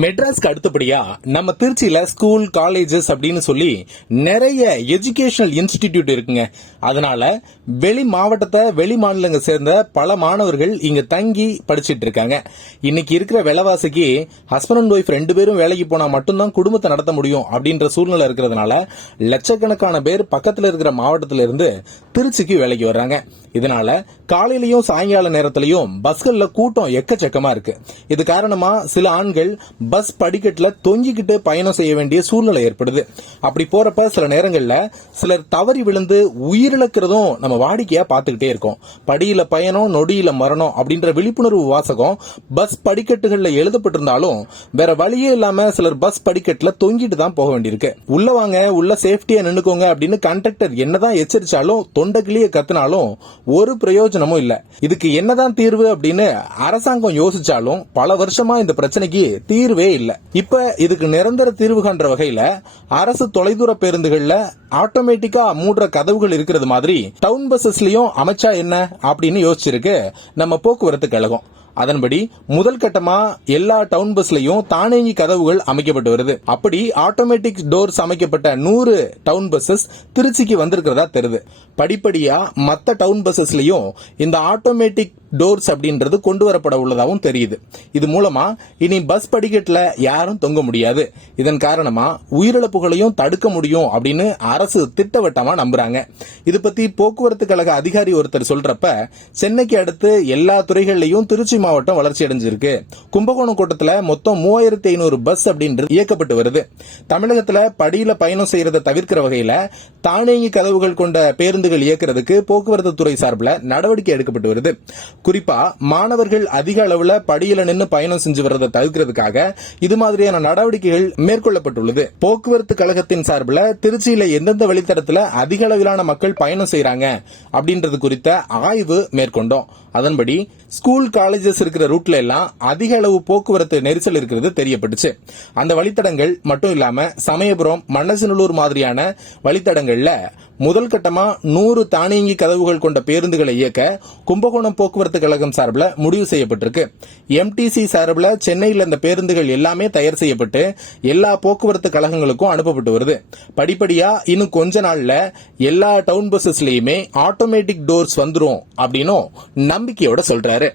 மெட்ராஸ்க்கு அடுத்தபடியா நம்ம திருச்சியில ஸ்கூல் காலேஜஸ் அப்படின்னு சொல்லி நிறைய எஜுகேஷனல் இன்ஸ்டிடியூட் இருக்குங்க. அதனால வெளி மாவட்டத்தை வெளி மாநிலங்க சேர்ந்த பல மாணவர்கள் இங்க தங்கி படிச்சிட்டு இருக்காங்க. இன்னைக்கு இருக்கிற விலைவாசிக்கு ஹஸ்பண்ட் அண்ட் ஒய்ஃப் ரெண்டு பேரும் வேலைக்கு போனா மட்டும்தான் குடும்பத்தை நடத்த முடியும் அப்படின்ற சூழ்நிலை இருக்கிறதுனால லட்சக்கணக்கான பேர் பக்கத்துல இருக்கிற மாவட்டத்தில இருந்து திருச்சிக்கு வேலைக்கு வர்றாங்க. இதனால காலையிலயும் சாயங்கால நேரத்திலையும் பஸ்கள்ல கூட்டம் எக்கச்சக்கமா இருக்கு. இது காரணமா சில ஆண்கள் பஸ் படிக்கட்டில் தொங்கிக்கிட்டு பயணம் செய்ய வேண்டிய சூழ்நிலை ஏற்படுது. அப்படி போறப்ப சில நேரங்களில் சிலர் தவறி விழுந்து உயிரிழக்கிறதும் நம்ம வாடிக்கையா பார்த்துக்கிட்டே இருக்கோம். படியில பயணம் நொடியில மரணம் அப்படின்ற விழிப்புணர்வு வாசகம் பஸ் படிக்கட்டுகளில் எழுதப்பட்டிருந்தாலும் வேற வழியே இல்லாம சிலர் பஸ் படிக்கட்டில் தொங்கிட்டு தான் போக வேண்டியிருக்கு. உள்ள வாங்க உள்ள சேஃப்டியா நின்னுக்கோங்க அப்படின்னு கண்டக்டர் என்னதான் எச்சரிச்சாலும் தொண்டைக்கிளிய கத்தினாலும் ஒரு பிரயோஜனமும் இல்ல. இதுக்கு என்னதான் தீர்வு அப்படின்னு அரசாங்கம் யோசிச்சாலும் பல வருஷமா இந்த பிரச்சனைக்கு தீர்வு இல்லை. இப்ப இதுக்கு நிரந்தர தீர்வு கண்ட வகையில அரசு தொலைதூர பேருந்துகள்ல ஆட்டோமேட்டிக்கா மூடுற கதவுகள் இருக்கிறது மாதிரி டவுன் பஸ்ஸஸ்லயும் அமைச்சா என்ன அப்படின்னு யோசிச்சிருக்கு நம்ம போக்குவரத்து கழகம். அதன்படி முதல் கட்டமா எல்லா டவுன் பஸ்லயும் தானியங்கி கதவுகள் அமைக்கப்பட்டு வருது. அப்படி ஆட்டோமேட்டிக் டோர்ஸ் அமைக்கப்பட்ட நூறு டவுன் பஸ்ஸஸ் திருச்சிக்கு வந்திருக்கிறதா தெரியுது. படிப்படியா மற்ற டவுன் பஸ்ஸஸ்லயும் இந்த ஆட்டோமேட்டிக் டோர்ஸ் அப்படின்றது கொண்டு வரப்பட உள்ளதாகவும் தெரியுது. இது மூலமா இனி பஸ் படிக்கட்டில் யாரும் தொங்க முடியாது. இதன் காரணமா உயிரிழப்புகளையும் தடுக்க முடியும் அப்படின்னு அரசு திட்டவட்டமா நம்புறாங்க. இது பத்தி போக்குவரத்து கழக அதிகாரி ஒருத்தர் சொல்றப்ப சென்னைக்கு அடுத்து எல்லா துறைகள்லையும் திருச்சி மாவட்டம் வளர்ச்சி அடைஞ்சிருக்கு. கும்பகோணம் கூட்டத்தில் மொத்தம் மூவாயிரத்தி ஐநூறு பஸ் அப்படின்றது இயக்கப்பட்டு வருது. தமிழகத்தில் படியில பயணம் செய்யறதை தவிர்க்கிற வகையில் தானியங்கி கதவுகள் கொண்ட பேருந்துகள் இயக்கிறதுக்கு போக்குவரத்து துறை சார்பில் நடவடிக்கை எடுக்கப்பட்டு வருது. குறிப்பா மாணவர்கள் அதிக அளவுல படியில நின்று பயணம் செஞ்சு வர்றதை தவிர்க்கிறதுக்காக இது மாதிரியான நடவடிக்கைகள் மேற்கொள்ளப்பட்டுள்ளது. போக்குவரத்து கழகத்தின் சார்பில் திருச்சியில எந்தெந்த வழித்தடத்துல அதிக அளவிலான மக்கள் பயணம் செய்யறாங்க அப்படின்றது குறித்த ஆய்வு மேற்கொண்டோம். அதன்படி ஸ்கூல் காலேஜஸ் இருக்கிற ரூட்ல எல்லாம் அதிக அளவு போக்குவரத்து நெரிசல் இருக்கிறது தெரியப்பட்டுச்சு. அந்த வழித்தடங்கள் மட்டும் இல்லாம சமயபுரம் மன்னசநல்லூர் மாதிரியான வழித்தடங்கள்ல முதல் கட்டமா நூறு தானியங்கி கதவுகள் கொண்ட பேருந்துகளை இயக்க கும்பகோணம் போக்குவரத்து கழகம் சார்பில் முடிவு செய்யப்பட்டிருக்கு. எம்டிசி சார்பில் சென்னையில் இந்த பேருந்துகள் எல்லாமே தயார் செய்யப்பட்டு எல்லா போக்குவரத்து கழகங்களுக்கும் அனுப்பப்பட்டு வருது. படிப்படியா இன்னும் கொஞ்ச நாள்ல எல்லா டவுன் பஸ்ஸஸ்லயுமே ஆட்டோமேட்டிக் டோர்ஸ் வந்துடும் அப்படின்னும் நம்பிக்கையோட சொல்றாரு.